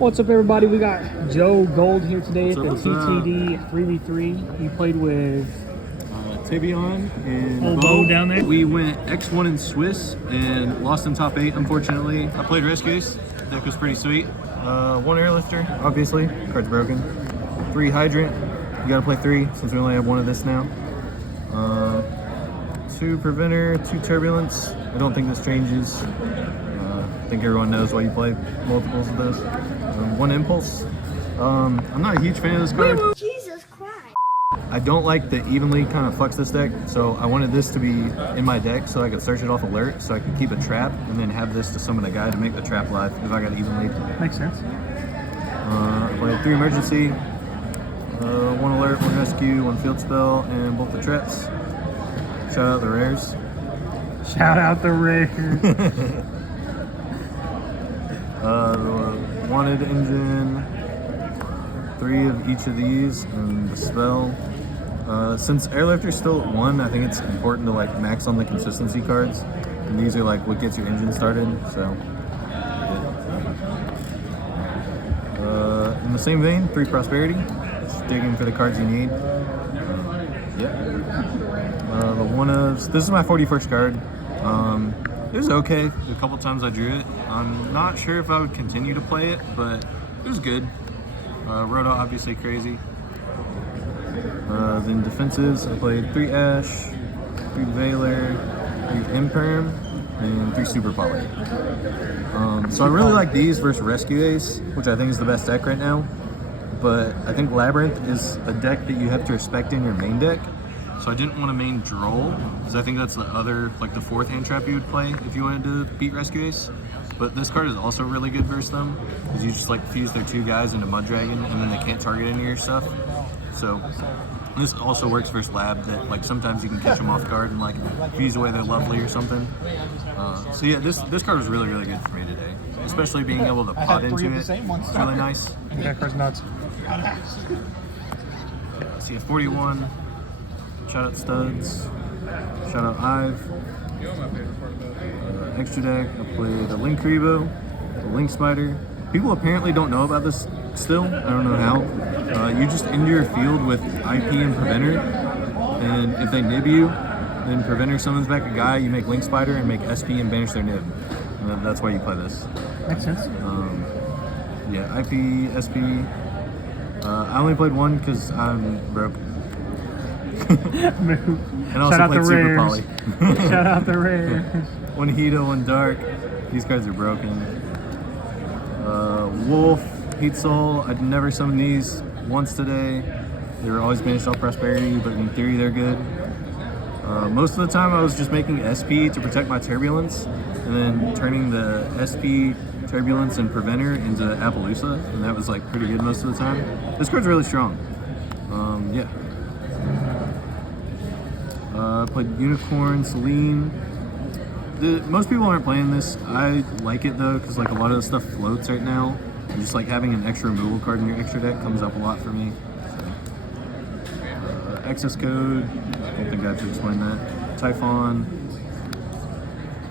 What's up, everybody? We got Joe Gold here today at the What's up? TTD 3v3. He played with Tavion and old Bo down there. We went X1 in Swiss and lost in top 8, unfortunately. I played Rescue Ace. Deck was pretty sweet. 1 Airlifter, obviously. Card's broken. 3 Hydrant. You gotta play 3 since we only have 1 of this now. 2 Preventer, 2 Turbulence. I don't think this changes. I think everyone knows why you play multiples of those. 1 Impulse. I'm not a huge fan of this card. Jesus Christ. I don't like the evenly kind of fucks this deck, so I wanted this to be in my deck so I could search it off alert, so I could keep a trap and then have this to summon a guy to make the trap live if I got evenly. Makes sense. I played 3 Emergency, 1 Alert, 1 Rescue, 1 Field Spell, and both the traps. Shout out the rares. Shout out the rares. The Wanted Engine, 3 of each of these, and the spell. Since Airlifter's still at 1, I think it's important to like max on the consistency cards, and these are like what gets your engine started. So, in the same vein, 3 Prosperity, just digging for the cards you need. The one of this is my 41st card. It was okay. A couple times I drew it. I'm not sure if I would continue to play it, but it was good. Roto obviously crazy. Then defensives, I played 3 Ash, 3 Veiler, 3 Imperm, and 3 Super Poly. So I really like these versus Rescue Ace, which I think is the best deck right now. But I think Labyrinth is a deck that you have to respect in your main deck. So I didn't want to main Droll, because I think that's the other, like the 4th hand trap you would play if you wanted to beat Rescue Ace. But this card is also really good versus them, because you just like fuse their 2 guys into Mud Dragon, and then they can't target any of your stuff. So this also works versus Lab, that like sometimes you can catch them off guard and like fuse away their Lovely or something. So yeah, this card was really good for me today, especially being able to pot into it. It's really nice. Yeah, card's nuts. So yeah, 41. Shout out Studs. Shout out Ive. Extra deck, I played a Link Rebo, a Link Spider. People apparently don't know about this still. I don't know how. You just end your field with IP and Preventer, and if they nib you, then Preventer summons back a guy, you make Link Spider and make SP and banish their nib. And that's why you play this. Makes sense. Yeah, IP, SP. I only played 1 because I'm broke. And also Shout out played the Super rares. Poly. Shout out the rares. 1 Hito, 1 Dark. These cards are broken. Wolf, Heat Soul. I'd never summoned these once today. They were always banished off Prosperity, but in theory they're good. Most of the time I was just making SP to protect my Turbulence, and then turning the SP, Turbulence, and Preventer into Appaloosa, and that was like pretty good most of the time. This card's really strong. Yeah. I played Unicorn, Celine. Most people aren't playing this. I like it though, because like a lot of the stuff floats right now. And just like having an extra removal card in your extra deck comes up a lot for me. So, access code, I don't think I have to explain that. Typhon,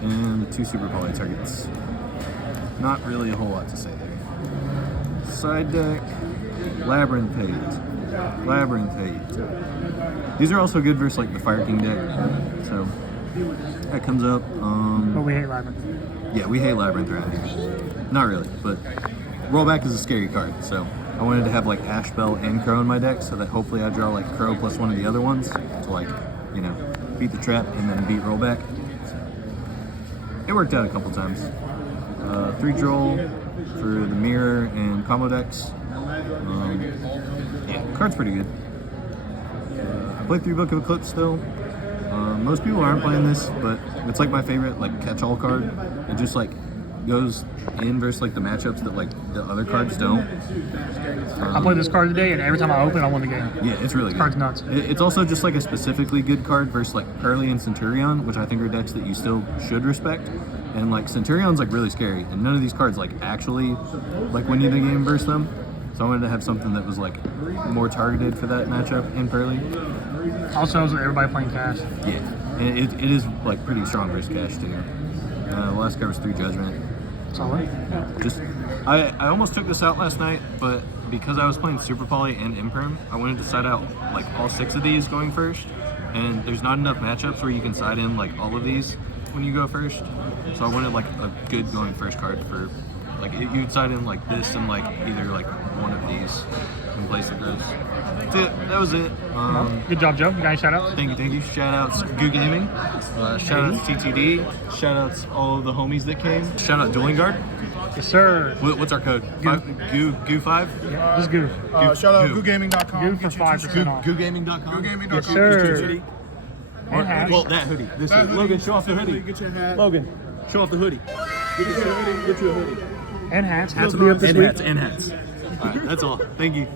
and the 2 Super Poly targets. Not really a whole lot to say there. Side deck, Labyrinth Hate. Labyrinth Hate. These are also good versus like the Fire King deck, so that comes up. But we hate Labyrinth. Yeah, we hate Labyrinth around here. Not really, but Rollback is a scary card, so I wanted to have like Ash Bell and Crow in my deck, so that hopefully I draw like Crow plus 1 of the other ones to like, you know, beat the trap and then beat Rollback. It worked out a couple times. 3 Droll for the Mirror and combo decks. Yeah, card's pretty good. I played 3 Book of Eclipse still. Most people aren't playing this, but it's like my favorite like catch-all card. It just like goes in versus like the matchups that like the other cards don't. I played this card today, and every time I open, I win the game. Yeah, it's really good. Card's nuts. It's also just like a specifically good card versus like Pearly and Centurion, which I think are decks that you still should respect. And like Centurion's like really scary, and none of these cards like actually like win you the game versus them. So I wanted to have something that was like more targeted for that matchup in Pearly. Also, everybody playing Cash. Yeah, and it is like pretty strong versus Cash too. The last card was 3 Judgment. Solid. Just, I almost took this out last night, but because I was playing Super Poly and Imperm, I wanted to side out like all 6 of these going first, and there's not enough matchups where you can side in like all of these when you go first. So I wanted like a good going first card for like you'd side in like this and like either like one of these in place of those. That's it. That was it. Good job, Joe. You got any shout outs? Thank you. Shout outs YuGiOh Gaming. Shout outs TTD. Shout outs all of the homies that came. Shout out Dueling Guard. Yes, sir. What's our code? GU5? Yeah, just Goo. Shout out YuGiOhgaming.com. Goo for 5% off. GuGaming.com. YuGiOhgaming.com. Yes, sir. Get your hoodie. And hats. Well, that hoodie. This That hoodie. hoodie. Logan, show off the hoodie. Get your hat. Logan, show off the hoodie. Get you a hoodie. And hats. Hats will be up this And week. hats. And hats. All right, that's all. Thank you.